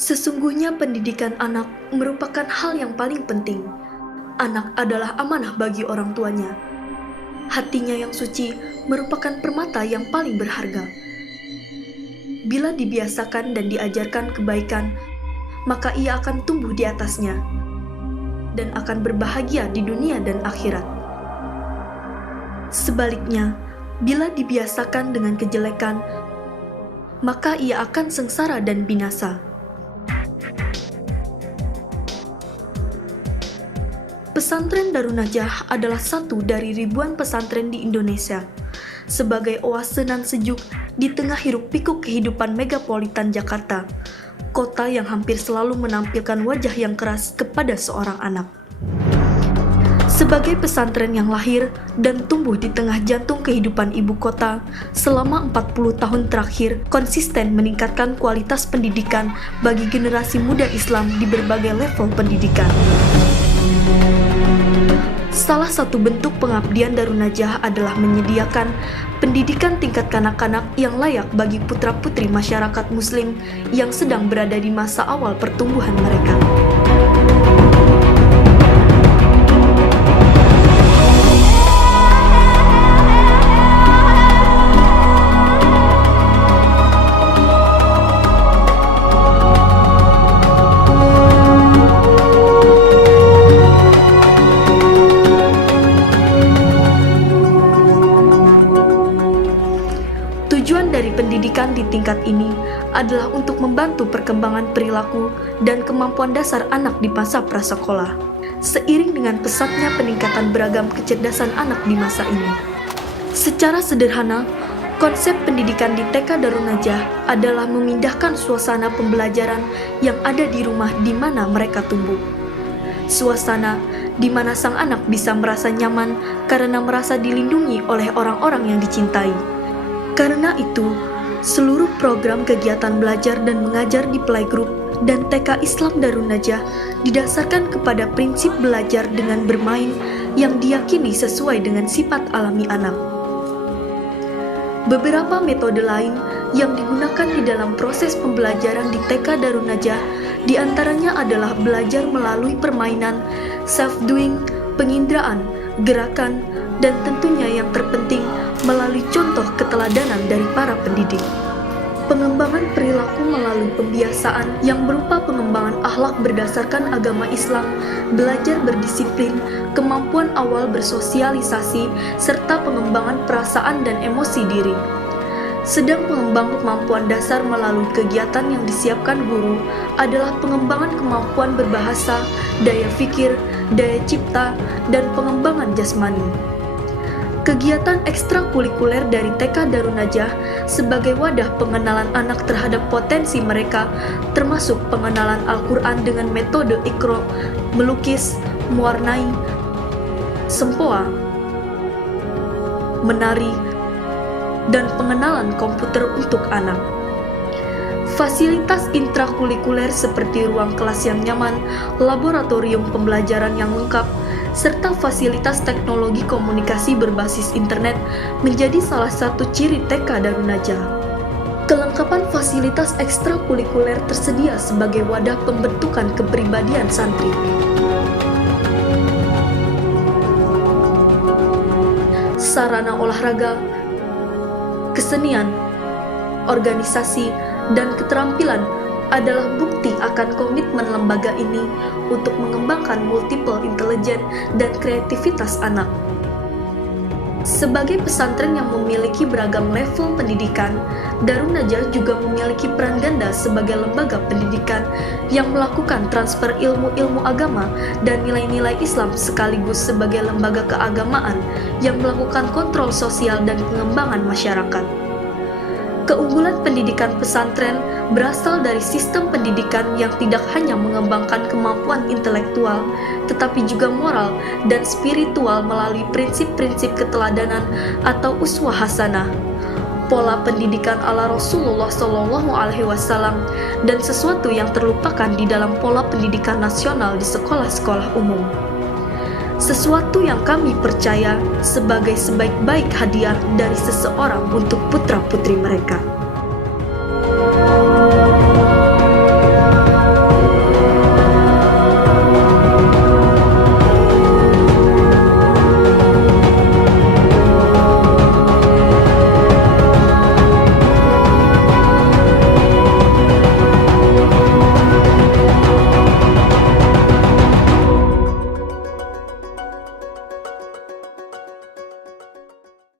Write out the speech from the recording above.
Sesungguhnya pendidikan anak merupakan hal yang paling penting. Anak adalah amanah bagi orang tuanya. Hatinya yang suci merupakan permata yang paling berharga. Bila dibiasakan dan diajarkan kebaikan, maka ia akan tumbuh di atasnya dan akan berbahagia di dunia dan akhirat. Sebaliknya, bila dibiasakan dengan kejelekan, maka ia akan sengsara dan binasa. Pesantren Darun Najah adalah satu dari ribuan pesantren di Indonesia. Sebagai oase nan sejuk di tengah hiruk-pikuk kehidupan megapolitan Jakarta, kota yang hampir selalu menampilkan wajah yang keras kepada seorang anak. Sebagai pesantren yang lahir dan tumbuh di tengah jantung kehidupan ibu kota, selama 40 tahun terakhir konsisten meningkatkan kualitas pendidikan bagi generasi muda Islam di berbagai level pendidikan. Salah satu bentuk pengabdian Darun Najah adalah menyediakan pendidikan tingkat kanak-kanak yang layak bagi putra-putri masyarakat Muslim yang sedang berada di masa awal pertumbuhan mereka. Tujuan dari pendidikan di tingkat ini adalah untuk membantu perkembangan perilaku dan kemampuan dasar anak di masa prasekolah, seiring dengan pesatnya peningkatan beragam kecerdasan anak di masa ini. Secara sederhana, konsep pendidikan di TK Darun Najah adalah memindahkan suasana pembelajaran yang ada di rumah di mana mereka tumbuh. Suasana di mana sang anak bisa merasa nyaman karena merasa dilindungi oleh orang-orang yang dicintai. Karena itu, seluruh program kegiatan belajar dan mengajar di playgroup dan TK Islam Darun Najah didasarkan kepada prinsip belajar dengan bermain yang diyakini sesuai dengan sifat alami anak. Beberapa metode lain yang digunakan di dalam proses pembelajaran di TK Darun Najah diantaranya adalah belajar melalui permainan, self-doing, penginderaan, gerakan, dan tentunya yang terpenting melalui contoh keteladanan dari para pendidik. Pengembangan perilaku melalui pembiasaan yang berupa pengembangan akhlak berdasarkan agama Islam, belajar berdisiplin, kemampuan awal bersosialisasi, serta pengembangan perasaan dan emosi diri. Sedang pengembangan kemampuan dasar melalui kegiatan yang disiapkan guru adalah pengembangan kemampuan berbahasa, daya fikir, daya cipta, dan pengembangan jasmani. Kegiatan ekstrakurikuler dari TK Darun Najah sebagai wadah pengenalan anak terhadap potensi mereka termasuk pengenalan Al-Quran dengan metode Iqra, melukis, mewarnai, sempoa, menari, dan pengenalan komputer untuk anak. Fasilitas intrakurikuler seperti ruang kelas yang nyaman, laboratorium pembelajaran yang lengkap, serta fasilitas teknologi komunikasi berbasis internet menjadi salah satu ciri TK Darun Najah. Kelengkapan fasilitas ekstrakurikuler tersedia sebagai wadah pembentukan kepribadian santri. Sarana olahraga, kesenian, organisasi, dan keterampilan adalah bukti akan komitmen lembaga ini untuk mengembangkan multiple intelligence dan kreativitas anak. Sebagai pesantren yang memiliki beragam level pendidikan, Darun Najah juga memiliki peran ganda sebagai lembaga pendidikan yang melakukan transfer ilmu-ilmu agama dan nilai-nilai Islam sekaligus sebagai lembaga keagamaan yang melakukan kontrol sosial dan pengembangan masyarakat. Keunggulan pendidikan pesantren berasal dari sistem pendidikan yang tidak hanya mengembangkan kemampuan intelektual, tetapi juga moral dan spiritual melalui prinsip-prinsip keteladanan atau uswah hasanah, pola pendidikan ala Rasulullah SAW, dan sesuatu yang terlupakan di dalam pola pendidikan nasional di sekolah-sekolah umum. Sesuatu yang kami percaya sebagai sebaik-baik hadiah dari seseorang untuk putra-putri mereka.